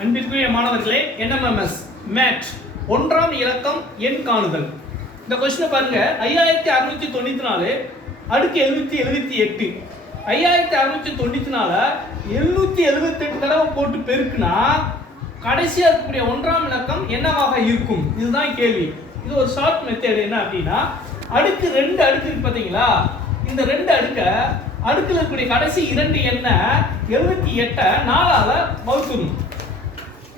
அன்பிற்குரிய மாணவர்களே NMMS mat ஒன்றாம் இலக்கம் எண் காணுதல். இந்த கொஸ்டினை பாருங்க. ஐயாயிரத்தி அறுநூத்தி தொண்ணூத்தி நாலு அடுக்கு எழுநூத்தி எழுபத்தி எட்டு. ஐயாயிரத்தி அறுநூத்தி தொண்ணூத்தி நாலு எழுநூத்தி எழுபத்தி எட்டு தடவை போட்டு பெருக்குனா கடைசியாக இருக்கக்கூடிய ஒன்றாம் இலக்கம் என்னவாக இருக்கும்? இதுதான் கேள்வி. இது ஒரு ஷார்ட் மெத்தட் என்ன அப்படின்னா அடுக்கு ரெண்டு அடுக்கு இருக்கு பார்த்தீங்களா இந்த ரெண்டு அடுக்க அடுக்கில் இருக்கக்கூடிய கடைசி இரண்டு என்ன எழுபத்தி எட்டை நாலாவில் வகுத்துடணும்.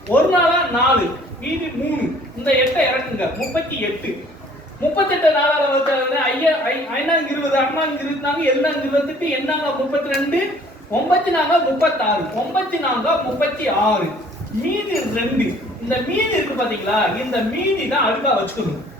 ஒரு நாளா நாலு மீதி மூணு. இந்த எட்டை இறக்குங்க. முப்பத்தி எட்டு. முப்பத்தெட்டு நாலாவது வகுத்தாங்க ஐயா ஐ- ஐநாங்க இருபது அண்ணாங்க இருபத்தாங்க எண்ணாங்க இருபத்தெட்டு எண்ணாங்க முப்பத்தி ரெண்டு ஒன்பத்தி நாங்க முப்பத்தாறு ஒன்பத்தி நாங்க முப்பத்தி ஆறு. மீதி ரெண்டு. இந்த மீதி இருக்கு பாத்தீங்களா? இந்த மீதி தான் அடுக்கா வச்சுக்கணும்.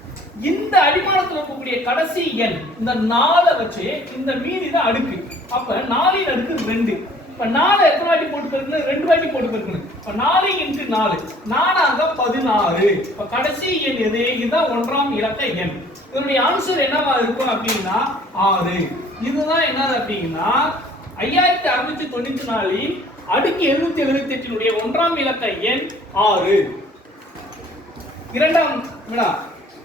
இந்த அடிமானத்துல இருக்கக்கூடிய கடைசி எண் இந்த நாலை வச்சு இந்த மீதி தான் அடுக்கு. அப்ப நாலின் அடுக்கு ரெண்டு. இப்ப நாலு எத்தனை வாட்டி போட்டு பெருக்கணும் ரெண்டு வாட்டி போட்டு பெருக்கணும் இப்ப நாலு இன்ட்டு நாலு. நானாக பதினாறு. இப்ப கடைசி எண் எது? இதுதான் ஒன்றாம் இலக்க எண். இதனுடைய ஆன்சர் என்னவா இருக்கும் அப்படின்னா ஆறு. இதுதான் என்னது அப்படின்னா ஐயாயிரத்தி அறுநூத்தி தொண்ணூத்தி நாலில் அடுக்கு எழுநூத்தி எழுபத்தி எட்டினுடைய ஒன்றாம் இலக்க எண் ஆறு. இரண்டாம் வினா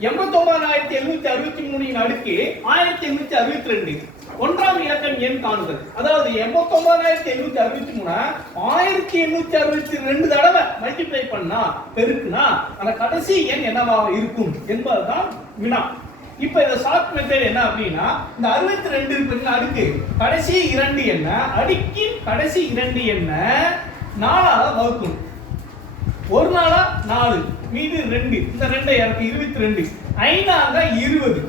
எண்பத்தொன்பதாயிரத்தி எழுநூத்தி அறுபத்தி மூணின் அடுக்கு ஆயிரத்தி எண்ணூத்தி அறுபத்தி ரெண்டு. ஒன்றாம் இலக்கம் எண் காணுதல். அதாவது எண்பத்தி ஒன்பதாயிரத்தி எழுநூத்தி அறுபத்தி மூணு ஆயிரத்தி எண்ணூத்தி அறுபத்தி ரெண்டு தடவை மல்டிப்ளை பண்ணா பெருக்குனா அந்த கடைசி எண் என்னவாக இருக்கும் என்பதுதான் வினா. இப்ப இந்த ஷார்ட் மெத்தட் என்ன அப்படின்னா இந்த அறுபத்தி ரெண்டு இருக்கு அடுக்கு. கடைசி இரண்டு என்ன? அடுக்கின் கடைசி இரண்டு என்ன? நாலால வகுக்கணும். ஒரு நாளா நாலு. மீதி ரெண்டு. இந்த ரெண்டை இறக்கு இருபத்தி ரெண்டு. ஐநாங்க இருபது.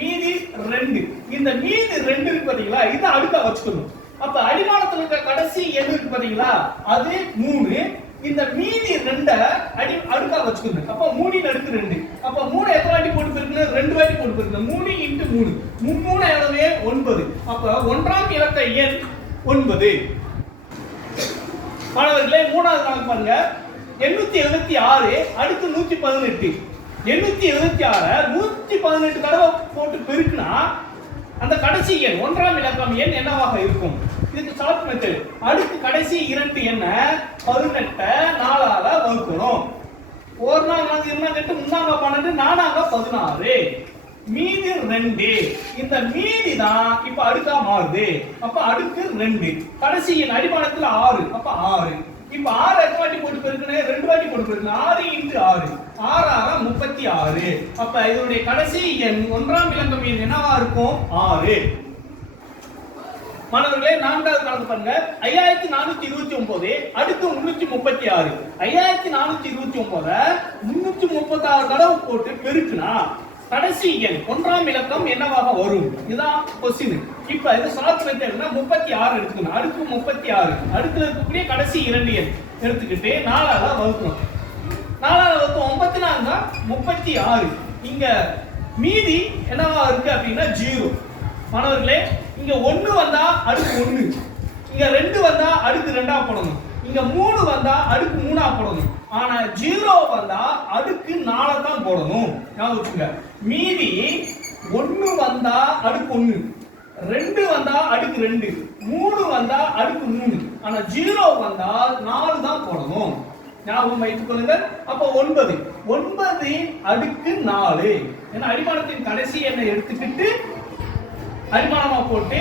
மீதி ரெண்டு. இந்த மீதி ரெண்டு இருக்கு பாத்தீங்களா? இதை அடுத்தா வச்சுக்கணும். அப்ப அடிமானத்துல இருக்க கடைசி எண் இருக்கு பாத்தீங்களா? அது மூணு. இந்த மீதி ரெண்ட அடி அடுக்கா வச்சுக்கணும். அப்ப மூணின் அடுக்கு ரெண்டு. அப்ப மூணு எத்தனை வாட்டி போட்டு பெருக்கணும் ரெண்டு வாட்டி போட்டு பெருக்கணும் மூணு இன்ட்டு மூணு. மும்மூணு எவ்வளவு ஒன்பது. அப்ப ஒன்றாம் இலக்க எண் ஒன்பது. மாணவர்களே மூணாவது நாள் பாருங்க. எண்ணூத்தி எழுபத்தி ஆறு அடுத்து நூத்தி பதினெட்டு. எண்ணூத்தி எழுபத்தி ஆறு நூத்தி பதினெட்டு தடவை போட்டு பெருக்குனா அந்த கடைசி எண் ஒன்றாம் இலக்கம் எண் என்னவாக இருக்கும்? இதுக்கு ஷார்ட் மெத்தட் அடுத்து கடைசி இரண்டு எண்ணை பதினெட்டை நாலாக வகுக்கணும். ஒரு நாள் நாங்க இருந்தாங்க எட்டு முன்னாங்க பன்னெண்டு நானாங்க பதினாறு. மீதி ரெண்டு. இந்த மீதி தான் இப்ப அடுக்கா மாறுது. அப்ப அடுக்கு ரெண்டு. கடைசி எண் அடிமானத்துல ஆறு அப்ப ஆறு. இப்ப ஆறு எத்தனை வாட்டி போட்டு பெருக்கணும் ரெண்டு வாட்டி போட்டு பெருக்கணும் ஆறு இன்ட்டு ஆறு. ஆறு ஆறா முப்பத்தி ஆறு. அப்ப இதனுடைய கடைசி எண் ஒன்றாம் இலக்கம் எண் என்னவா இருக்கும்? ஆறு. மாணவர்களே நான்காவது கணக்கு பாருங்க. ஐயாயிரத்தி நானூத்தி இருபத்தி ஒன்பது அடுத்து முன்னூத்தி முப்பத்தி ஆறு. ஐயாயிரத்தி நானூத்தி இருபத்தி ஒன்பத முன்னூத்தி முப்பத்தி ஆறு தடவை போட்டு பெருக்குனா கடைசி எண் ஒன்றாம் இலக்கம் என்னவாக வரும்? இதுதான் கொஸ்டின் இப்ப இது ஷார்ட் மெத்தட்னா முப்பத்தி ஆறு எடுத்துக்கணும். அடுத்து முப்பத்தி ஆறு அடுத்து இருக்கக்கூடிய கடைசி இரண்டு எண் எடுத்துக்கிட்டு நாலால வகுக்கணும். நாலாவது வகுத்து ஒன்பத்தி நான்கு முப்பத்தி ஆறு இங்க மீதி என்னவா இருக்கு அப்படின்னா ஜீரோ. மாணவர்களே இங்க ஒண்ணு வந்தா அடுக்கு ஒண்ணு. இங்க ரெண்டு வந்தா அடுக்கு ரெண்டா போடணும். இங்க மூணு வந்தா அடுக்கு மூணா போடணும். ஆனா ஜீரோ வந்தா அடுக்கு நாளை தான் போடணும். ஞாபகம் மீதி ஒன்று வந்தா அடுக்கு ஒன்று ரெண்டு வந்தா அடுக்கு ரெண்டு மூணு வந்தா அடுக்கு மூணு ஆனா ஜீரோ வந்தா நாலு தான் போடணும். ஞாபகம் வைத்துக் கொள்ளுங்கள் அப்போ ஒன்பது. ஒன்பது அடுக்கு நாலு. ஏன்னா அடிமானத்தின் கடைசி எண்ணை எடுத்துக்கிட்டு அடிமானமா போட்டு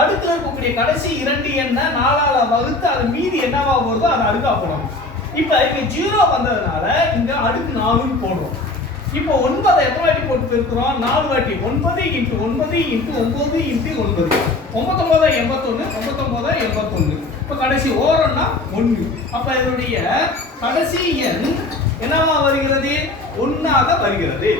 அடுத்து இருக்கக்கூடிய கடைசி இரண்டு எண்ணை நாலால வகுத்து அது மீதி என்னவா வருதோ அதை அடுக்கா போடணும். இப்போ இங்க ஜீரோ வந்ததுனால இங்க அடுக்கு நாலுன்னு போடுறோம். இப்போ ஒன்பதை எத்தனை வாட்டி போட்டுருக்குறோம் நாலு வாட்டி. ஒன்பது இன்ட்டு ஒன்பது இன்ட்டு ஒன்பது இன்ட்டு ஒன்பது. ஒன்பத்தொன்பதா எண்பத்தொன்னு ஒன்பத்தொன்பதா எண்பத்தொன்னு. இப்போ கடைசி ஓரம்னா ஒன்று அப்போ இதனுடைய கடைசி எண் என்னவா வருகிறது? ஒன்றாக வருகிறது.